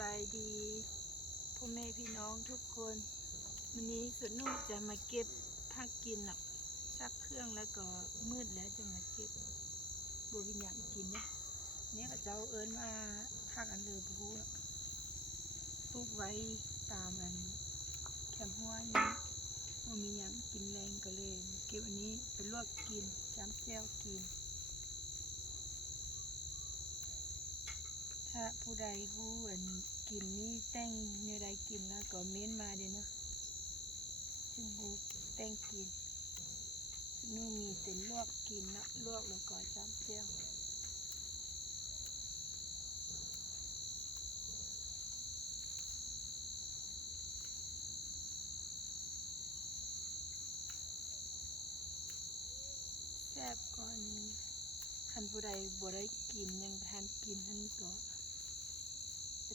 บายดีพ่อแม่พี่น้องทุกคนวันนี้สุดนุ่จะมาเก็บผักกินอ่ะซักเครื่องแล้วก็มืดแล้วจะมาเก็บบัววิญญาณกินเนี่ยก็เจ้าเอิญมาผักอันเลือบูปลูกไว้ตามอันแคมหัวนี่มันมีอย่างกินแรงก็เลยเก็บอันนี้ไปลวกกินจ้ำแจ่วกินถ้าผู้ใดรู้อันกินนี่แต่งเนื้อใดกินแล้วก็เม้นมาเด้เนาะจึงบูแต่งกินนู่นมีแต่ลวกกินนะลวกแล้วก็จ้ำแจ่วแซ่บก่อนคันผู้ใดบ่ได้กินยังทานกินท่านก็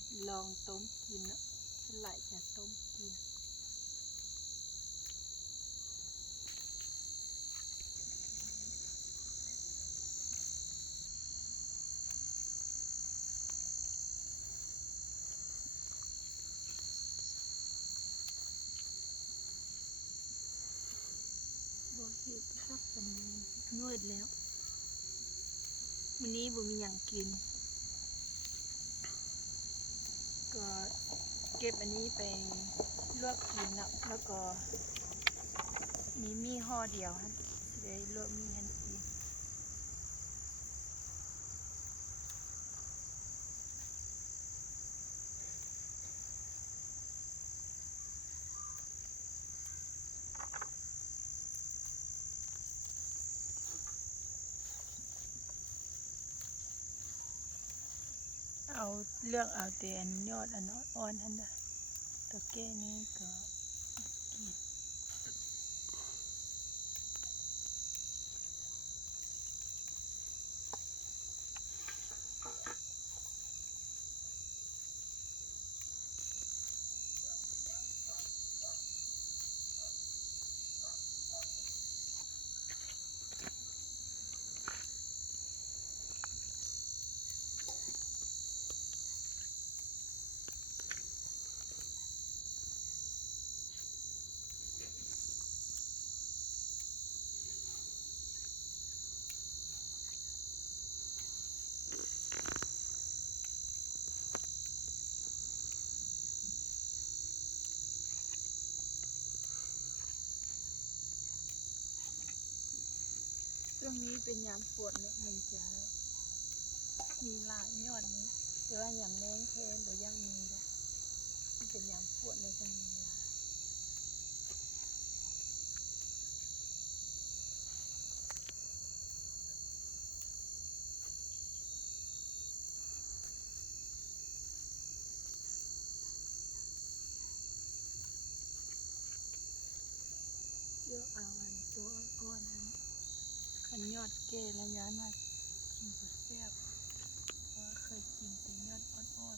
ไปลองต้มกินเนาะสลายจะต้มกินบ่เห็ดคักกันนวดแล้ววันนี้บ่มีอย่างกินก็เก็บอันนี้ไปลวกกินเนาะแล้วก็มีห่อเดียวฮะจะได้ลวกมีให้กินเอาเลือกเอาแต่อันยอดอันอ่อนๆอันเด้อตัวแก่นี้ก็กินช่วงนี้เป็นยามฝนเนาะมันจะมีหลายยอดนี้แต่ว่ายามแล้งแทนบ่ยังมีเด้อมันเป็นยามฝนเลยจะมีหลายเลือกเอาอันตัวอ่อนๆนั้นขันยอดแก่ระยะมากินก็แซ่บเพราะเคยกินแต่ยอดอ่อน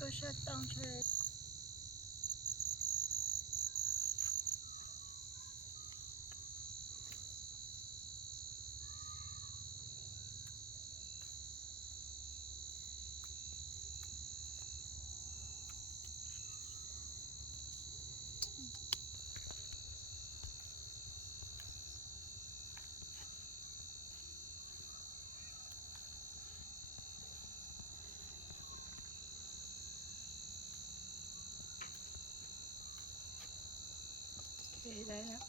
ก็ต้องใช้ ได้แล้ว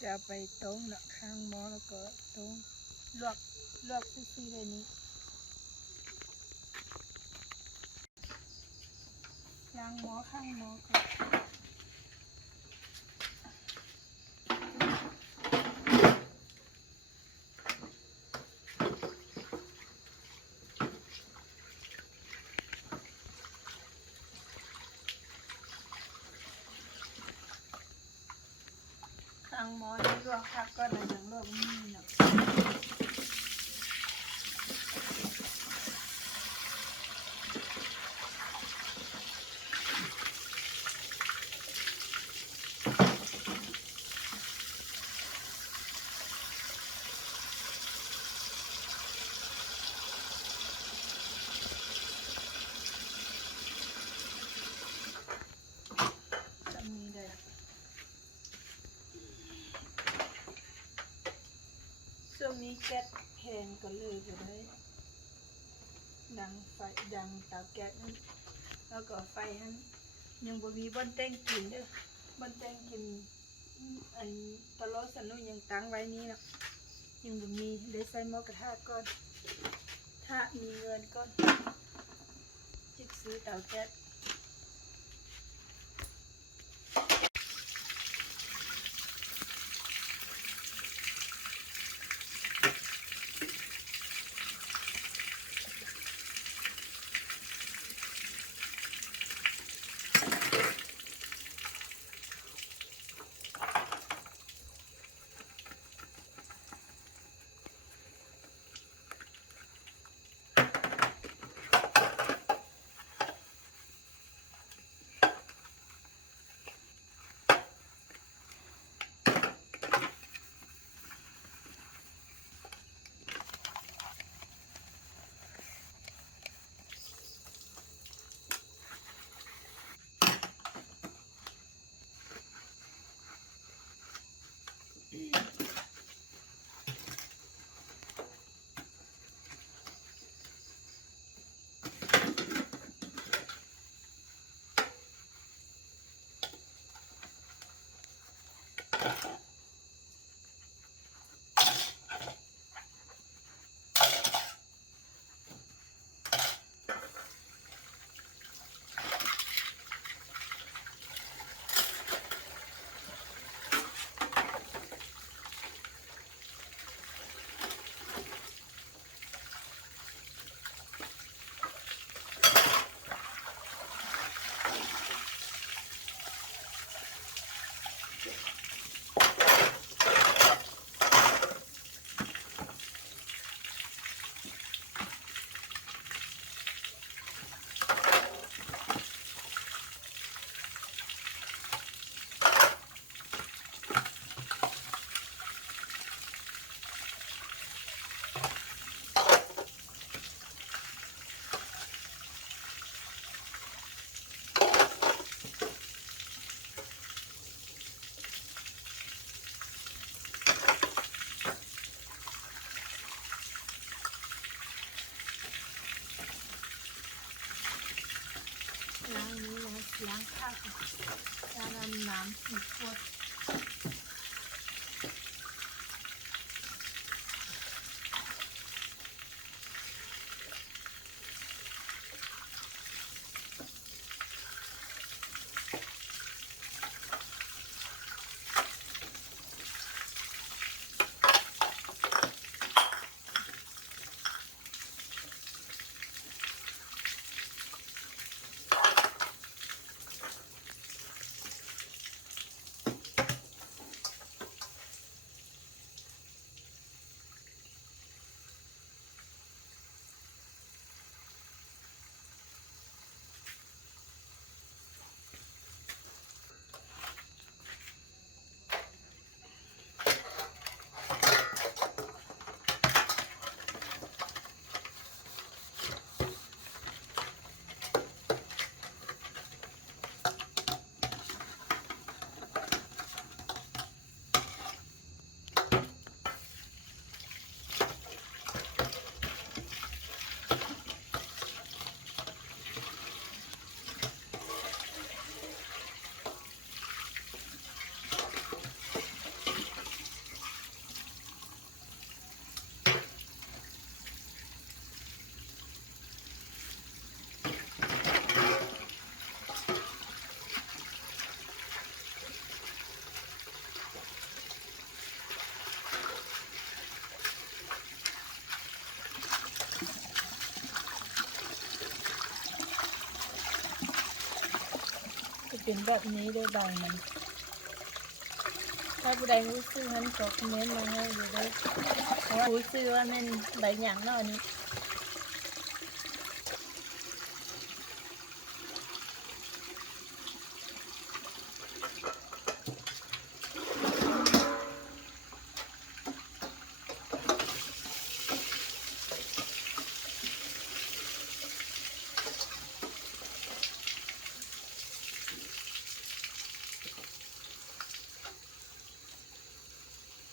จะเอาไปต้มนะข้างหม้อแล้วก็ต้มลวกซื่อๆเลยนี้ล้างหม้อข้างหม้อก่อนข้างหม้อนี่ลวกผักก่อนนะอย่างลวกนี่เนาะจะมีได้ละช่วงนี้แก๊สแพงก็เลยจะได้ดังไฟดังเตาแก๊สนั้นแล้วก็ไฟนั้นยังบ่มีบ่อนแต่งกินเด้อบ่อนแต่งกินอันตลอดสนุยังตั้งไว้นี้เนาะยังบ่มีเลยใส่หม้อกระทะก่อนถ้ามีเงินก็จิกซื้อเตาแก๊สล้างนี้ล้างข้าวล้างน้ำสีขวด เป็นแบบนี้ได้ใบมันถ้าผู้ใดรู้ซื้อมันก็คอมเมนต์มาให้อยู่ด้วยเพราะว่ารู้ซื้อว่ามันใบหยางเนาะอันนี้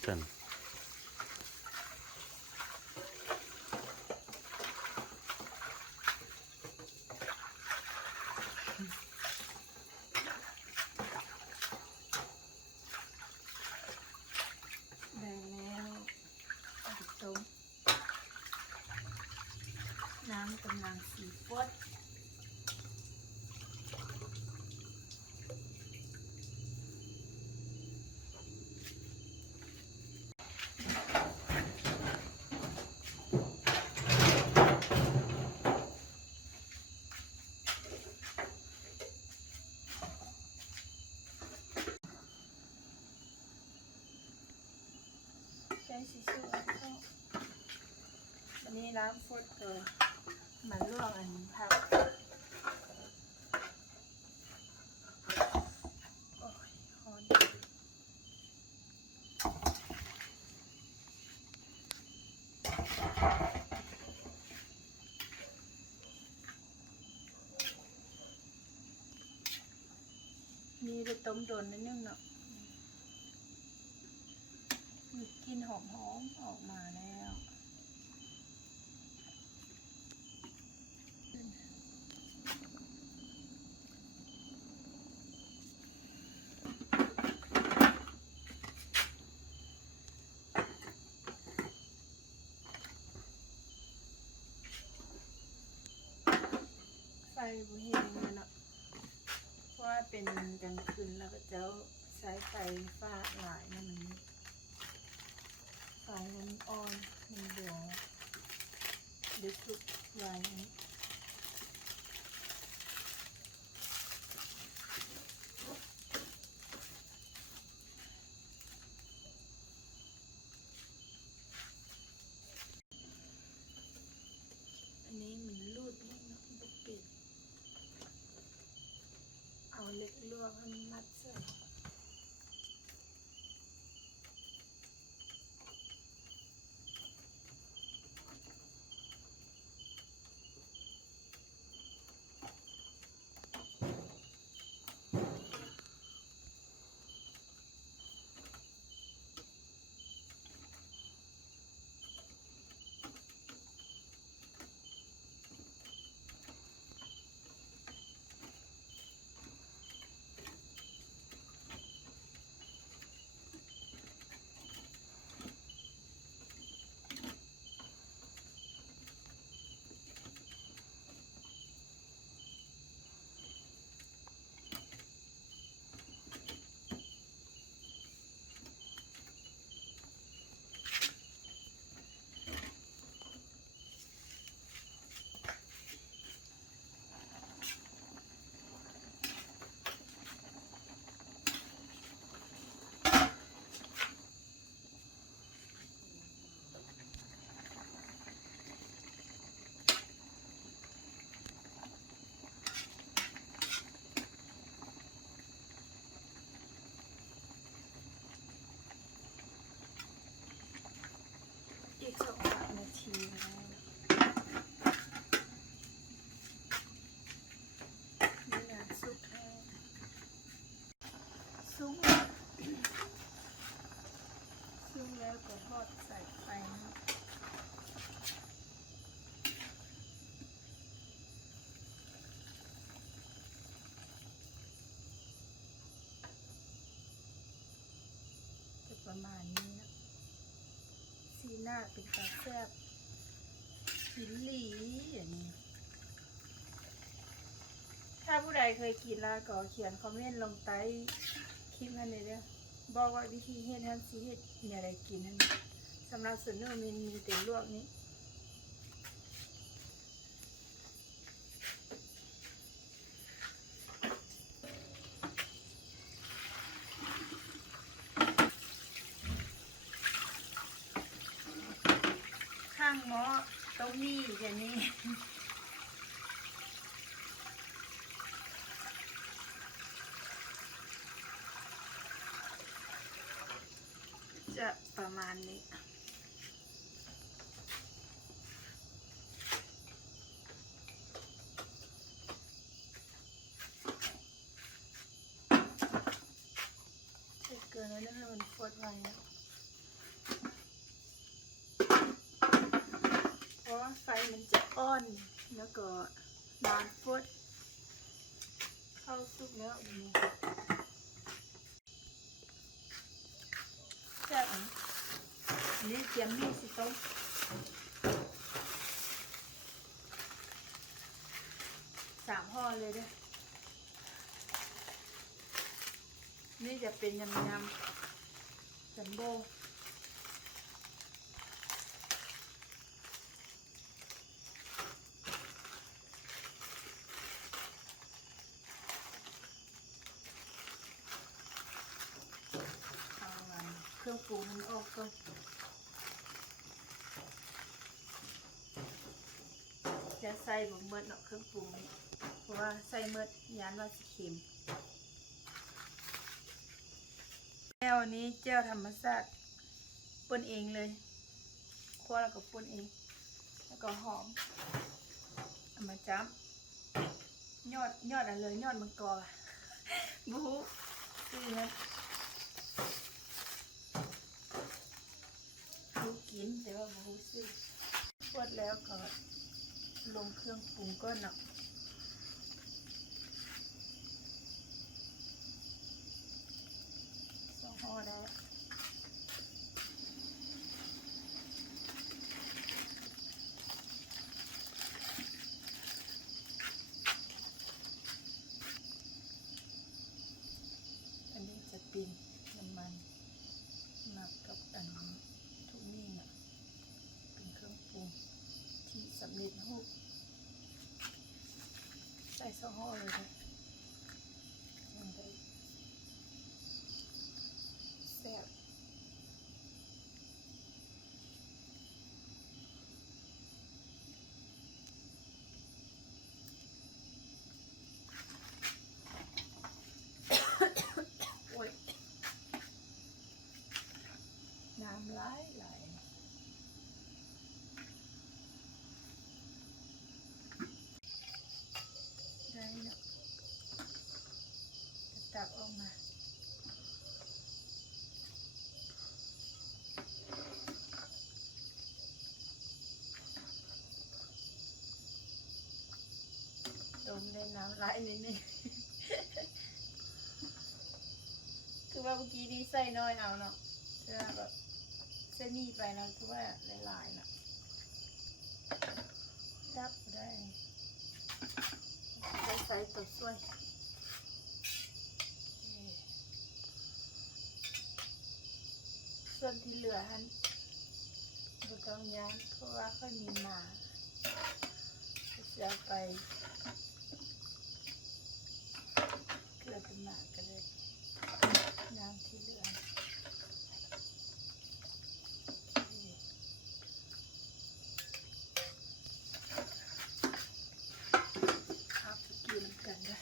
กันได้แล้วเอาไปต้มน้ำกำลังสีฟดแกงสีสวยเข้าอันนี้น้ำฟดเกินมาลวกอันนี้ผักโอ้ยฮอนมีไปต้มโดนนิดนึงเนาะมีกลิ่นหอมๆออกมาแล้ว ไฟบุเฮงเลยเนาะเพราะว่าเป็นกลางคืนแล้วก็จะใช้ไฟฟ้าหลายนะมันไฟมันอ่อนมันเดี๋ยวสุกไว้อันนี้มันรูดไม่เนาะบุกปิดเอาเล็กลวกให้มันมัดเส้นอีก2-3 นาทีแล้วนี่นะสุกแล้วสุกแล้วก็ทอดใส่ไปนะจะประมาณนี้นะสีหน้าเป็นตาแซ่บหินหลีอย่างนี้ถ้าผู้ใดเคยกินแล้วก็เขียนคอมเมนต์ลงใต้คลิปนั้นเลยเด้อบอกว่าวิธีเฮ็ดทันสิเฮ็ดเนี่ยอะไรกินนั่นสำหรับส่วนเนื้อมันมีแต่ลวกนี้ หม้อต้มมี่แค่นี้จะประมาณนี้เกินแล้วนะมันฟดไว้แล้วเพราะไฟมันจะอ่อนแล้วก็นานฟดเข้าสุกแล้วนี่แซ่บอันนี้เตรียมมีดสิต้ม3 ห่อเลยเด้อนี่จะเป็นยำจัมโบ้เครื่องปรุงมันออกก่อนจะใส่บะเมิดเนาะเครื่องปรุงนี้เพราะว่าใส่เมิดยานว่าสิเค็มแก้วนี้แก้วธรรมชาติป่นเองเลยคั่วแล้วก็ป่นเองแล้วก็หอมเอามาจ้ำยอดอะไรยอดมังกรบู๊ซื้อนะรู้กินแต่ว่าบู๊ซื้อพวดแล้วก็ลงเครื่องปรุงก็หนัก2 ห่อได้อันนี้จะเป็นน้ำมันหมักกับอันทุกนี่เนี่ยเป็นเครื่องปรุงที่สำเร็จรูปใส่2 ห่อเลยนะมันได้แซ่บโอ้ยน้ำไหลได้เนาะจะตักออกมาต้มได้น้ำไหลนิดนึงคือว่าเมื่อกี้นี้ใส่น้อยเอาเนาะใช่ไหมแบบเส้นนี้ไปแล้วคือว่าหลายๆเนาะดับได้ใส่ตัวช่วยส่วนที่เหลือฮันบุต้องย้านเพราะว่าค่อยมีหมาจะไปเกลือเป็นหมากันเลยน้ำที่เหลือเอาไปกินกันได้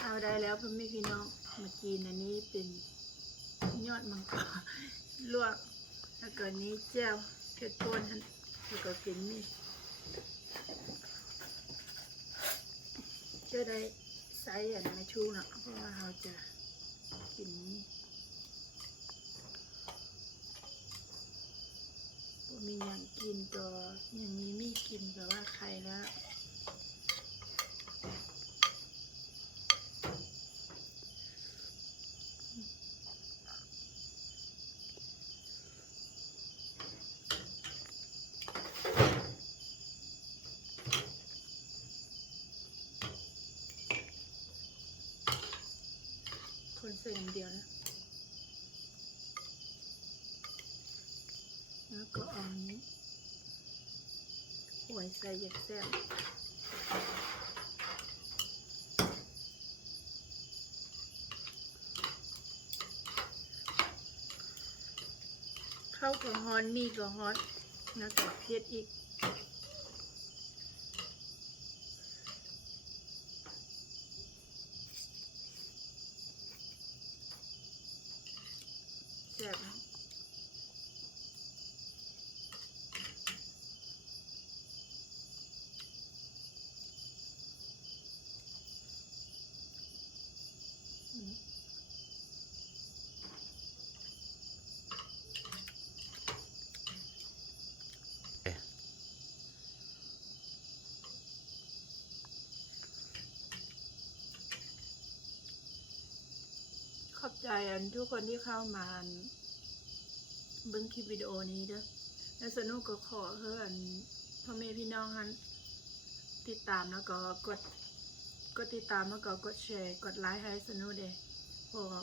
เอาได้แล้วพ่อแม่พี่น้องมากินอันนี้เป็นยอดมังกรลวกแล้วก็นี้แจ่วเผ็ดป่นแล้วก็เป็นนี่จะได้ใส่อันไม่ชูนะเพราะว่าเราจะกินนี้มีอย่างกินก็ยังมีกินแบบว่าใครแล้วคนใส่อย่างเดียวนะแล้วก็เอานี้หวยใส่ยักแซ่บข้าวก็ฮอนมีก็ฮอน แล้วก็เผ็ดอีกแซ่บนะขอบใจทุกคนที่เข้ามาเบิ่งคลิปวิดีโอนี้เด้อและสนุกก็ขอเพื่อนพ่อแม่พี่น้องฮันติดตามแล้วก็กดติดตามแล้วก็กดแชร์กดไลค์ให้สนุกเด้เพราะว่า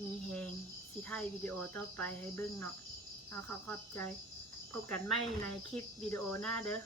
มีแฮงสิถ่ายวิดีโอต่อไปให้เบิ่งเนาะเอาขอบใจพบกันใหม่ในคลิปวิดีโอหน้าเด้อ